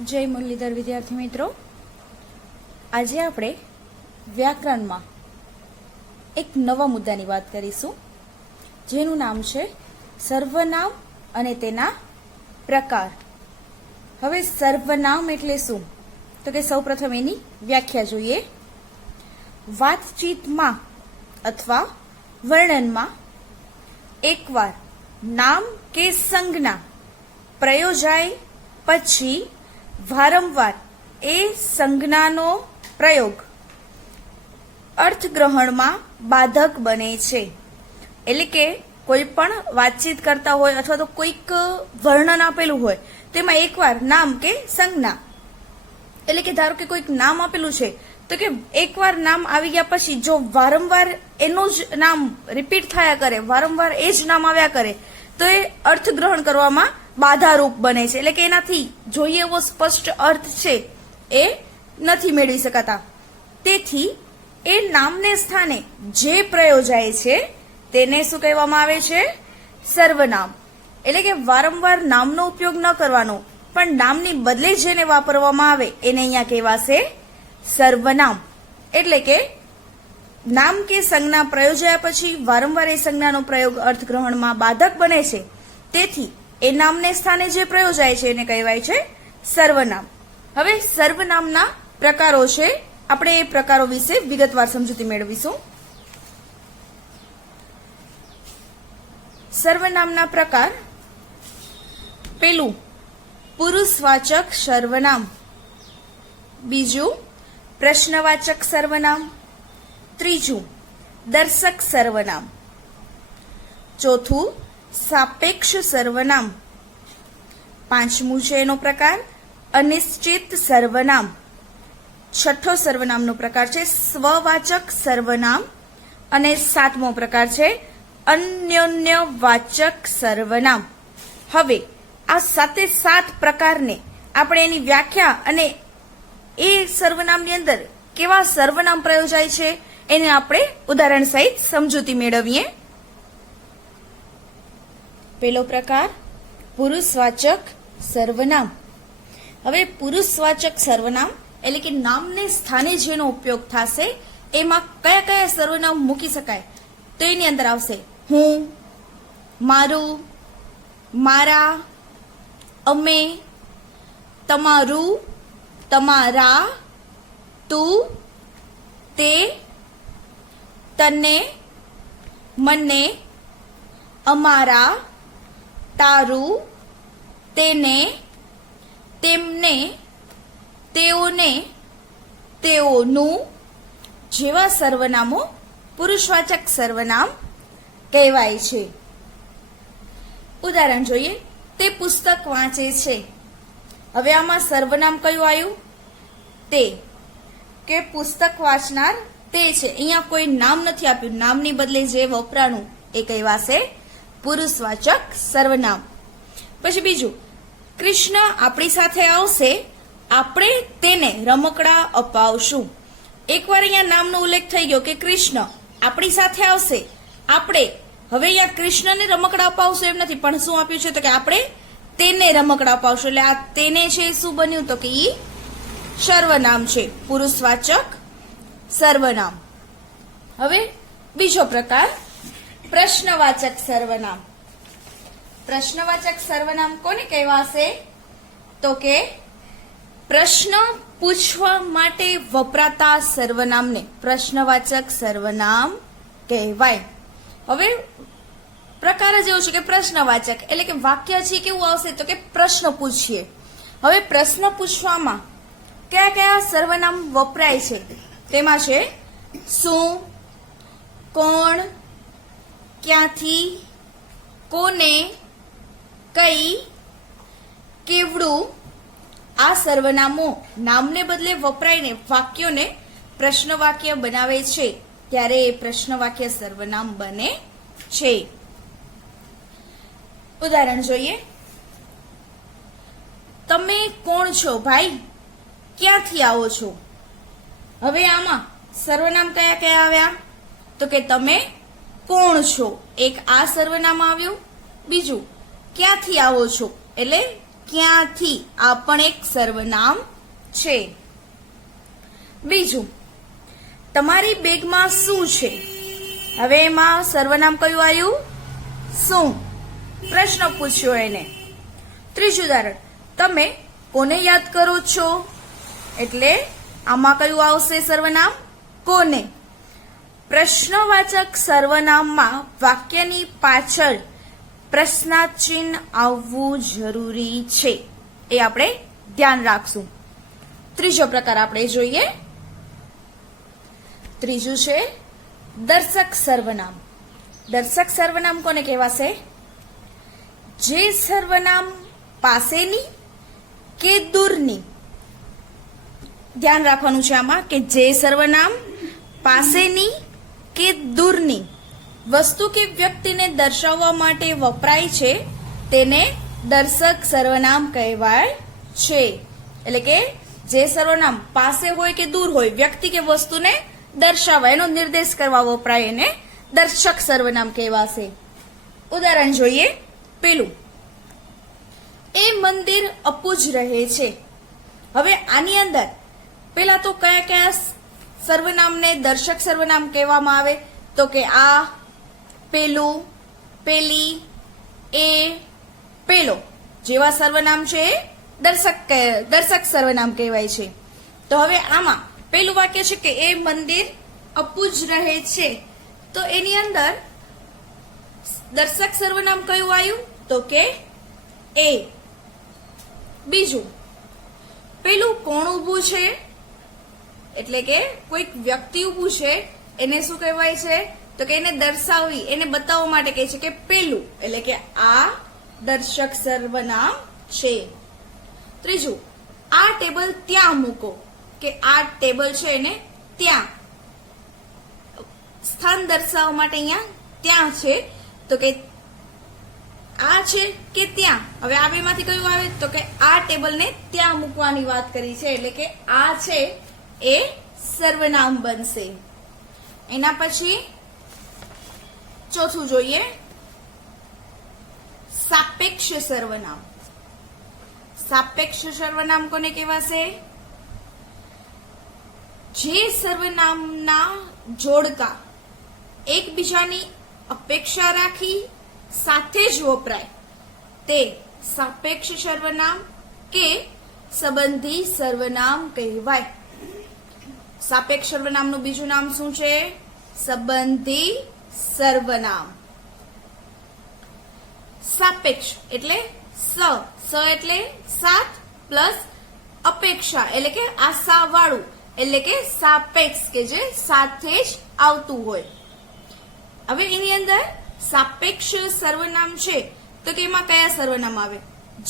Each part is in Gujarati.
જય મુરલીધર વિદ્યાર્થી મિત્રો, આજે આપણે વ્યાકરણમાં એક નવા મુદ્દાની વાત કરીશું, જેનું નામ છે સર્વનામ અને તેના પ્રકાર. હવે સર્વનામ એટલે શું? તો કે સૌપ્રથમ એની વ્યાખ્યા જોઈએ. વાતચીતમાં અથવા વર્ણનમાં એકવાર નામ કે સંજ્ઞા પ્રયોજાય પછી વારંવાર એ સંજ્ઞાનો પ્રયોગ અર્થગ્રહણમાં બાધક બને છે. એટલે કે કોઈ પણ વાતચીત કરતા હોય અથવા તો કોઈક વર્ણન આપેલું હોય તેમાં એકવાર નામ કે સંજ્ઞા, એટલે કે ધારો કે કોઈક નામ આપેલું છે તો કે એકવાર નામ આવી ગયા પછી જો વારંવાર એનું જ નામ રિપીટ થયા કરે, વારંવાર એ જ નામ આવ્યા કરે તો એ અર્થગ્રહણ કરવામાં બાધારૂપ બને છે. એટલે કે એનાથી જોઈએ એવો સ્પષ્ટ અર્થ છે એ નથી મેળવી શકાતા. તેથી એ નામને સ્થાને જે પ્રયોજાય છે તેને શું કહેવામાં આવે છે? સર્વનામ. એટલે કે વારંવાર નામનો ઉપયોગ ન કરવાનો, પણ નામની બદલે જેને વાપરવામાં આવે એને અહીંયા કહેવાશે સર્વનામ. એટલે કે નામ કે સંજ્ઞા પ્રયોજ્યા પછી વારંવાર એ સંજ્ઞાનો પ્રયોગ અર્થગ્રહણમાં બાધક બને છે, તેથી એ નામને સ્થાને જે પ્રયોજાય છે એને કહેવાય છે સર્વનામ. હવે સર્વનામના પ્રકારો છે, આપણે એ પ્રકારો વિશે વિગતવાર સમજૂતી મેળવીશું. સર્વનામના પ્રકાર: પેલું પુરુષવાચક સર્વનામ, બીજું પ્રશ્નવાચક સર્વનામ, ત્રીજું દર્શક સર્વનામ, ચોથું સાપેક્ષ સર્વનામ, પાંચમું છે એનો પ્રકાર અનિશ્ચિત સર્વનામ, છઠ્ઠો સર્વનામનો પ્રકાર છે સ્વવાચક સર્વનામ અને સાતમો પ્રકાર છે અન્યોન્યવાચક સર્વનામ. હવે આ 7 પ્રકારને આપણે એની વ્યાખ્યા અને એ સર્વનામની અંદર કેવા સર્વનામ પ્રયોજાય છે એને આપણે ઉદાહરણ સહિત સમજૂતી મેળવીએ. પેલો પ્રકાર પુરુષવાચક સર્વનામ. હવે પુરુષવાચક સર્વનામ એટલે કે નામને સ્થાને જેનો ઉપયોગ થશે એમાં કયા કયા સર્વનામ મૂકી શકાય તો એની અંદર આવશે હું, મારું, મારા, અમે, તમારું, તમારા, તું, તે, તને, મને, અમારા, તારું, તેને, તેમને, તેઓને, તેઓનું જેવા સર્વનામો પુરુષવાચક સર્વનામ કહેવાય છે. ઉદાહરણ જોઈએ. તે પુસ્તક વાંચે છે. હવે આમાં સર્વનામ કયું આવ્યું? તે, કે પુસ્તક વાંચનાર તે છે. અહીંયા કોઈ નામ નથી આપ્યું, નામની બદલે જે વપરાણું એ કહેવાશે પુરુષવાચક સર્વનામ. પછી બીજું, કૃષ્ણ આપણી સાથે આવશે, આપણે તેને રમકડા અપાવશું. એકવાર અહીંયા નામનો ઉલ્લેખ થઈ ગયો કે કૃષ્ણ આપણી સાથે આવશે, આપણે હવે અહીંયા કૃષ્ણને રમકડા અપાવશું એમ નથી, પણ શું આપ્યું છે તો કે આપણે તેને રમકડા અપાવશું. એટલે આ તેને છે શું બન્યું તો કે ઈ સર્વનામ છે, પુરુષવાચક સર્વનામ. હવે બીજો પ્રકાર પ્રશ્નવાચક સર્વનામ. પ્રશ્નવાચક સર્વનામ કોને કહેવાશે તો કે પ્રશ્ન પૂછવા માટે વપરાતા સર્વનામને પ્રશ્નવાચક સર્વનામ કહેવાય. હવે પ્રકાર જ એવો છે કે પ્રશ્નવાચક એટલે કે વાક્ય છે કેવું આવશે તો કે પ્રશ્ન પૂછીએ. હવે પ્રશ્ન પૂછવામાં કયા કયા સર્વનામ વપરાય છે તેમાં છે શું, કોણ, ક્યાંથી, કોને, કઈ, કેવડું. આ સર્વનામો નામને બદલે વપરાઈને વાક્યોને પ્રશ્ન વાક્ય બનાવે છે ત્યારે એ પ્રશ્ન વાક્ય સર્વનામ બને છે. ઉદાહરણ જોઈએ. તમે કોણ છો ભાઈ? ક્યાંથી આવો છો? હવે આમાં સર્વનામ કયા કયા આવ્યા તો કે તમે કોણ છો, એક આ સર્વનામ આવ્યું, બીજું ક્યાંથી આવો છો એટલે ક્યાંથી આ પણ એક સર્વનામ છે. બીજું, તમારી બેગમાં શું છે? હવે એમાં સર્વનામ કયું આવ્યું? શું. પ્રશ્ન પૂછ્યો એને. ત્રીજું ઉદાહરણ, તમે કોને યાદ કરો છો? એટલે આમાં કયું આવશે સર્વનામ? કોને. પ્રશ્નવાચક સર્વનામમાં વાક્યની પાછળ પ્રશ્નાર્થ ચિહ્ન આવવું જરૂરી છે, એ આપણે ધ્યાન રાખશું. ત્રીજો પ્રકાર આપણે જોઈએ. ત્રીજું છે દર્શક સર્વનામ. દર્શક સર્વનામ કોને કહેવાશે? જે સર્વનામ પાસેની કે દૂરની, ધ્યાન રાખવાનું છે આમાં કે જે સર્વનામ પાસેની કે દૂરની વસ્તુ કે વ્યક્તિને દર્શાવવા માટે વપરાય છે તેને દર્શક સર્વનામ કહેવાય છે. એટલે કે જે સર્વનામ પાસે હોય કે દૂર હોય, વ્યક્તિ કે વસ્તુને દર્શાવવા, એનો નિર્દેશ કરવા વપરાય એને દર્શક સર્વનામ કહેવાશે. ઉદાહરણ જોઈએ. પેલું, એ મંદિર અપુજ રહે છે. હવે આની અંદર પેલા તો કયા કયા સર્વનામને દર્શક સર્વનામ કહેવામાં આવે? તો કે આ, પેલું, પેલી, એ, પેલો જેવા સર્વનામ છે એ દર્શક સર્વનામ કહેવાય છે. તો હવે આમાં પેલું વાક્ય છે કે એ મંદિર અપુજ રહે છે, તો એની અંદર દર્શક સર્વનામ કયું આવ્યું? તો કે એ. બીજું, પેલું કોણ ઊભું છે? એટલે કે કોઈક વ્યક્તિ ઊભું છે, એને શું કહેવાય છે? તો કે એને દર્શાવી, એને બતાવવા માટે કહે છે કે પેલું, એટલે કે આ દર્શક સર્વનામ છે. ત્રીજું, આ ટેબલ ત્યાં મૂકો, કે આ ટેબલ છે એને ત્યાં, સ્થાન દર્શાવવા માટે અહીંયા ત્યાં છે, તો કે આ છે કે ત્યાં. હવે આ બેમાંથી કયું આવે? તો કે આ ટેબલને ત્યાં મૂકવાની વાત કરી છે, એટલે કે આ છે એ સર્વનામ બનશે. એના પછી ચોથું જોઈએ, સાપેક્ષ સર્વનામ. સાપેક્ષ સર્વનામ કોને કહેવાશે? જે સર્વનામના જોડકા એકબીજાની અપેક્ષા રાખી સાથે જ વપરાય તે સાપેક્ષ સર્વનામ કે સંબંધી સર્વનામ કહેવાય. સાપેક્ષ સર્વનામનું બીજું નામ શું છે? સંબંધી સર્વનામ. સાપેક્ષ એટલે સ એટલે સાથ પ્લસ અપેક્ષા એટલે કે આશા વાળું, એટલે કે સાપેક્ષ કે જે સાથે જ આવતું હોય. હવે એની અંદર સાપેક્ષ સર્વનામ છે તો કે એમાં કયા સર્વનામ આવે?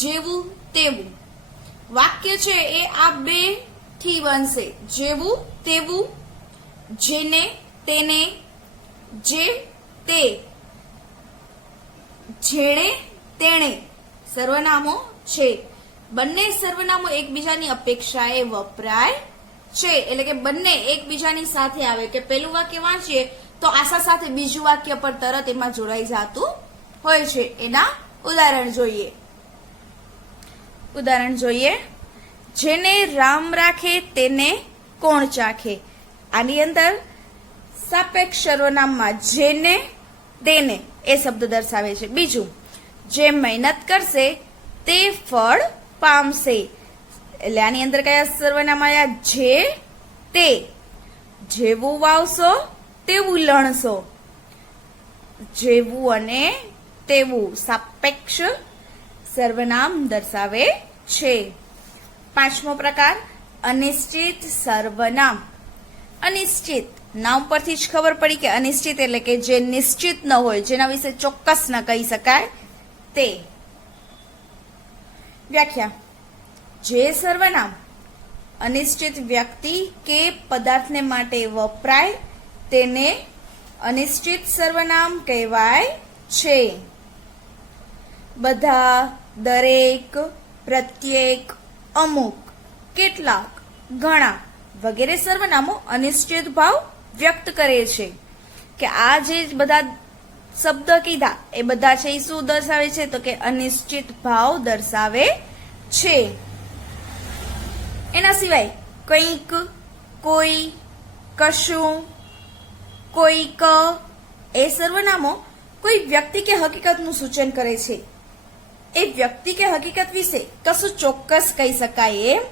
જેવું તેવું. વાક્ય છે એ આ બે થી બનશે, જેવું તેવું, જેને તેને, જે તે, જેણે તેણે સર્વનામો છે. બંને સર્વનામો એકબીજાની અપેક્ષાએ વપરાય છે, એટલે કે બંને એકબીજાની સાથે આવે. કે પેલું વાક્ય વાંચીએ તો આશા સાથે બીજું વાક્ય પર તરત એમાં જોડાઈ જતું હોય છે. એના ઉદાહરણ જોઈએ. જેને રામ રાખે તેને કોણ ચાખે. આની અંદર સાપેક્ષ સર્વનામમાં જેને તેને એ શબ્દ દર્શાવે છે. બીજું, જે મહેનત કરશે તે ફળ પામશે. એટલે આની અંદર કયા સર્વનામ આવ્યા? જે તે. જેવું વાવશો તેવું લણશો. જેવું અને તેવું સાપેક્ષ સર્વનામ દર્શાવે છે. પાંચમો પ્રકાર, અનિશ્ચિત સર્વનામ. અનિશ્ચિત નામ પરથી જ ખબર પડી કે અનિશ્ચિત એટલે કે જે નિશ્ચિત ન હોય, જેના વિશે ચોક્કસ ન કહી શકાય તે. વ્યાખ્યા: જે સર્વનામ અનિશ્ચિત વ્યક્તિ કે પદાર્થને માટે વપરાય તેને અનિશ્ચિત સર્વનામ કહેવાય છે. બધા, દરેક, પ્રત્યેક, અમુક, કેટલાક, ઘણા વગેરે સર્વનામો અનિશ્ચિત ભાવ વ્યક્ત કરે છે. કે આ જે બધા શબ્દ કીધા એ બધા છે એ શું દર્શાવે છે? તો કે અનિશ્ચિત ભાવ દર્શાવે છે. એના સિવાય કંઈક, કોઈ, કશું, કોઈક એ સર્વનામો કોઈ વ્યક્તિ કે હકીકતનું સૂચન કરે છે. એ વ્યક્તિ કે હકીકત વિશે કશું ચોક્કસ કહી શકાય એમ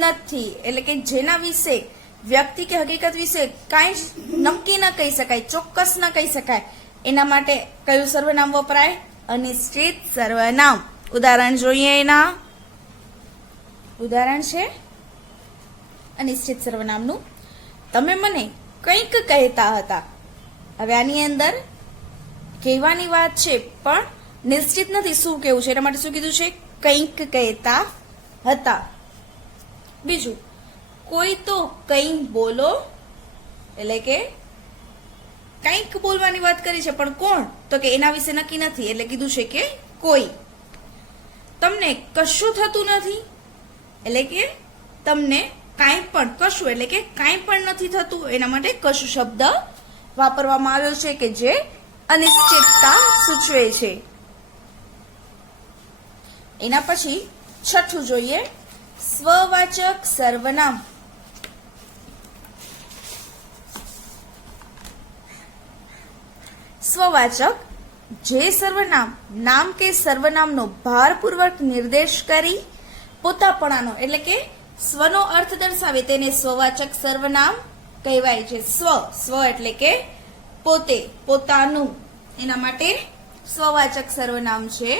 નથી. એટલે કે જેના વિશે વ્યક્તિ કે હકીકત વિશે કાંઈ જ નક્કી ન કહી શકાય, ચોક્કસ ન કહી શકાય, એના માટે કયું સર્વનામ વપરાય? અનિશ્ચિત સર્વનામ. ઉદાહરણ જોઈએ. એના ઉદાહરણ છે અનિશ્ચિત સર્વનામનું. તમે મને કંઈક કહેતા હતા. હવે આની અંદર કહેવાની વાત છે પણ નિશ્ચિત નથી શું કહેવું છે, એના માટે શું કીધું છે? કંઈક કહેતા હતા. બીજું, કોઈ તો કંઈ બોલો, એટલે કે કંઈક બોલવાની વાત કરી છે પણ કોણ? તો કે એના વિશે નક્કી નથી, એટલે કીધું છે કે કોઈ. તમને કશું થતું નથી, એટલે કે તમને કાંઈ પણ, કશું એટલે કે કાંઈ પણ નથી થતું, એના માટે કશું શબ્દ વાપરવામાં આવ્યો છે કે જે અનિશ્ચિતતા સૂચવે છે. એના પછી છઠ્ઠું જોઈએ, સ્વવાચક સર્વનામ. સ્વવાચક જે સર્વનામ નામ કે સર્વનામનો ભારપૂર્વક નિર્દેશ કરી પોતાપણાનો એટલે કે સ્વનો અર્થ દર્શાવે તેને સ્વવાચક સર્વનામ કહેવાય છે. સ્વ એટલે કે પોતે, પોતાનું, એના માટે સ્વવાચક સર્વનામ છે.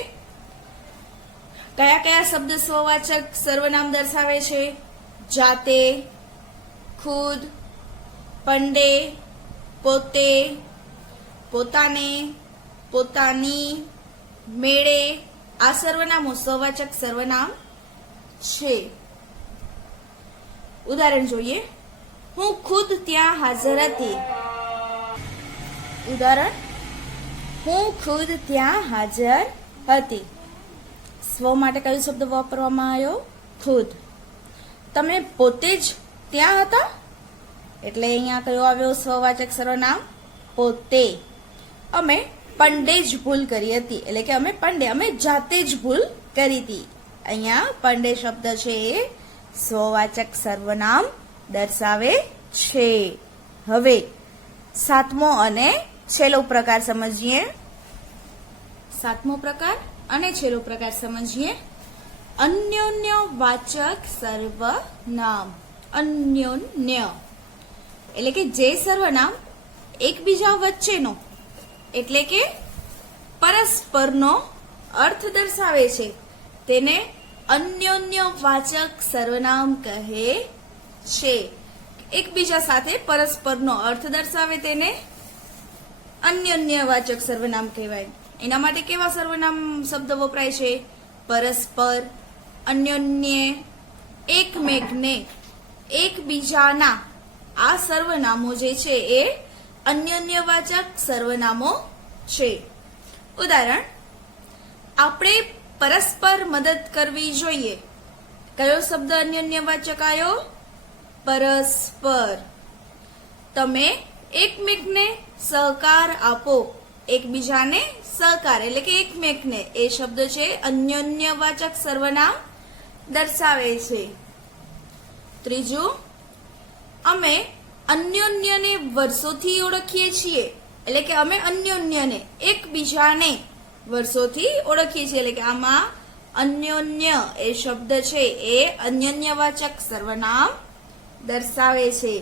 કયા કયા શબ્દ સ્વવાચક સર્વનામ દર્શાવે છે? જાતે, ખુદ, પંડે, પોતે, પોતાને, પોતાની, મેળે આ સર્વનામો સ્વવાચક સર્વનામ છે. ઉદાહરણ જોઈએ. હું ખુદ ત્યાં હાજર હતી. ઉદાહરણ, હું ખુદ ત્યાં હાજર હતી. સ્વ માટે કયો શબ્દ વાપરવામાં આવ્યો? ખુદ. તમે પોતે જ ત્યાં હતા, એટલે અહીંયા કયો આવ્યો સ્વવાચક સર્વનામ? પોતે. અમે પંડે જ ભૂલ કરી હતી, એટલે કે અમે પંડે, અમે જાતે જ ભૂલ કરી હતી. અહીંયા પંડે શબ્દ છે એ સ્વવાચક સર્વનામ દર્શાવે છે. હવે સાતમો અને છેલ્લો પ્રકાર સમજીએ. સાતમો પ્રકાર અને છેલ્લો પ્રકાર સમજીએ. અન્યોન્ય વાચક સર્વનામ. અન્યોન્ય એટલે કે જે સર્વનામ એકબીજા વચ્ચેનો એટલે કે પરસ્પરનો અર્થ દર્શાવે છે તેને અન્યોન્ય વાચક સર્વનામ કહે છે. એકબીજા સાથે પરસ્પરનો અર્થ દર્શાવે તેને અન્યોન્ય વાચક સર્વનામ કહેવાય. એના માટે કેવા સર્વનામ શબ્દ વપરાય છે? પરસ્પર, અન્યોન્ય, એકમેકને, એકબીજાના. આ સર્વનામો જે છે એ અન્યોન્યવાચક સર્વનામો છે. ઉદાહરણ, આપણે પરસ્પર મદદ કરવી જોઈએ. કયો શબ્દ અન્યોન્યવાચક આવ્યો? પરસ્પર. તમે એકમેકને સહકાર આપો. એકબીજાને સહકાર એટલે કે એકમેકને, એ શબ્દ છે અન્યોન્યવાચક સર્વનામ દર્શાવે છે. ત્રીજું, અમે અન્યોન્યને વર્ષોથી ઓળખીએ છીએ. એટલે કે અમે અન્યોન્યને, એકબીજાને વર્ષોથી ઓળખીએ છીએ. એટલે કે આમાં અન્યોન્ય એ શબ્દ છે એ અન્યોન્યવાચક સર્વનામ દર્શાવે છે.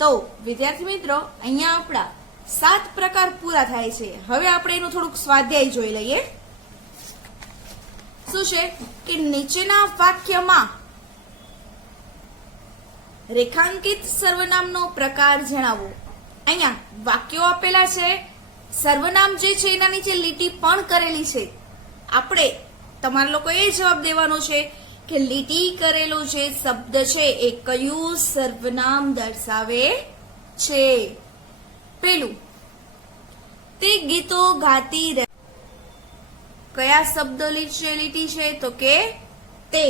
તો વિદ્યાર્થી મિત્રો, અહીંયા આપણા 7 પ્રકાર પૂરા થાય છે. હવે આપણે એનું થોડુંક સ્વાધ્યાય જોઈ લઈએ. શું છે કે નીચેના વાક્યમાં રેખાંકિત સર્વનામનો પ્રકાર જણાવો. અહીંયા વાક્યો આપેલા છે, સર્વનામ જે છે એના નીચે લીટી પણ કરેલી છે. આપણે તમારા લોકો એ જવાબ દેવાનો છે કે લીટી કરેલો જે શબ્દ છે એ કયું સર્વનામ દર્શાવે છે. પેલું, તે ગીતો ગાતી રહે. કયા શબ્દ લીટી છે? તો કે તે.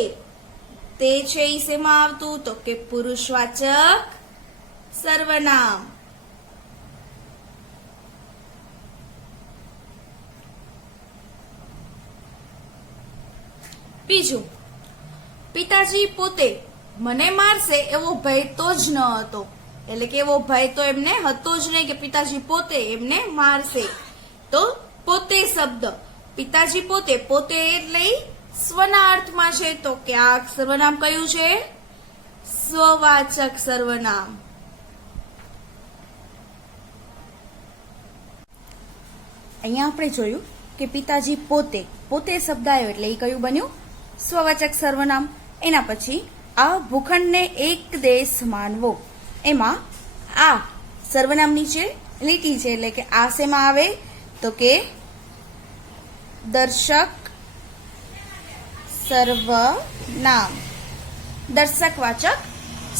તે છે ઈ શેમાં આવતું? તો કે પુરુષવાચક સર્વનામ. બીજું, પિતાજી પોતે મને મારશે એવો ભય તો જ ન હતો, એટલે કે એવો ભય તો એમને હતો જ નહીં કે પિતાજી પોતે એમને મારશે. તો પોતે શબ્દ, પિતાજી પોતે, પોતે એટલે સ્વના અર્થમાં છે, તો કે આ સર્વનામ કયું છે? સ્વવાચક સર્વનામ. અહીંયા આપણે જોયું કે પિતાજી પોતે, પોતે શબ્દ આવ્યો એટલે એ કયું બન્યું? સ્વવાચક સર્વનામ. એના પછી આ ભૂખંડને એક દેશ માનવો, એમાં આ સર્વનામ નીચે લીટી છે, એટલે કે આ શેમાં આવે? તો કે દર્શક સર્વનામ, દર્શકવાચક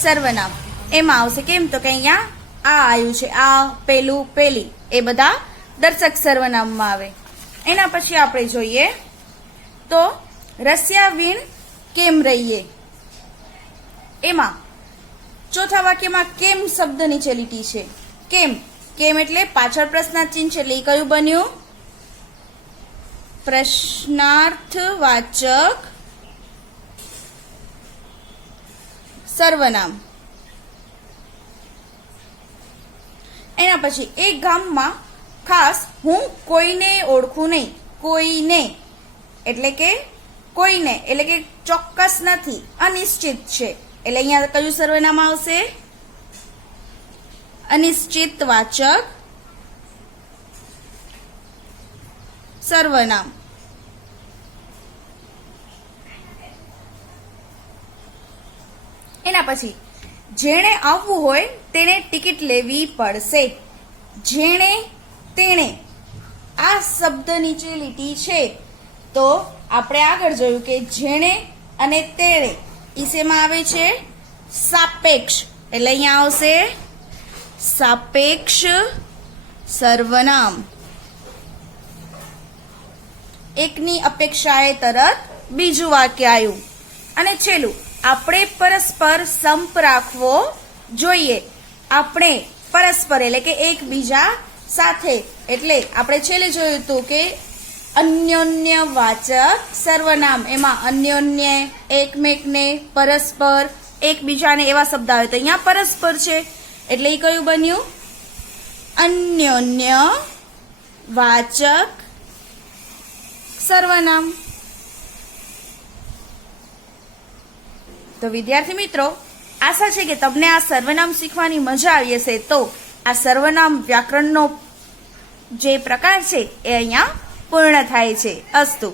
સર્વનામ એમાં આવશે. કેમ? તો કે અહીંયા આ આવ્યું છે, આ, પેલું, પેલી, એ બધા દર્શક સર્વનામમાં આવે. એના પછી આપણે જોઈએ તો રસ્યા વીણ કેમ રહીએ, એમાં ચોથા વાક્યમાં કેમ શબ્દ નીચે લીટી છે. કેમ, કેમ એટલે પાછળ પ્રશ્નાર્થ ચિહ્ન છે, એટલે એ કયું બન્યું? પ્રશ્નાર્થવાચક સર્વનામ. એના પછી એક ગામમાં ખાસ હું કોઈને ઓળખું નહીં, કોઈને એટલે કે કોઈને એટલે કે ચોક્કસ નથી, અનિશ્ચિત છે, એટલે અહીંયા કયું સર્વનામ આવશે? અનિશ્ચિતવાચક સર્વનામ. એના પછી જેણે આવવું હોય તેને ટિકિટ લેવી પડશે. જેણે, તેણે, આ શબ્દ નીચે લીટી છે, તો આપણે આગળ જોયું કે જેણે અને તેણે ઈ શેમાં આવે છે? સાપેક્ષ, એટલે અહીંયા આવશે સાપેક્ષ સર્વનામ. એકની અપેક્ષાએ તરત બીજું વાક્ય આવ્યું. અને છેલ્લું, આપણે પરસ્પર સંપ રાખવો જોઈએ. આપણે પરસ્પર એટલે કે એકબીજા સાથે, એટલે આપણે છેલ્લે જોયું હતું કે અન્યોન્ય વાચક સર્વનામ, એમાં અન્યોન્ય, એકમેકને, પરસ્પર, એકબીજાને એવા શબ્દ આવે, તો અહીંયા પરસ્પર છે, એટલે એ કયું બન્યું? અન્યોન્ય વાચક સર્વનામ. તો વિદ્યાર્થી મિત્રો, આશા છે કે તમને આ સર્વનામ શીખવાની મજા આવી હશે. તો આ સર્વનામ વ્યાકરણનો જે પ્રકાર છે એ અહીંયા પૂર્ણ થાય છે. અસ્તુ.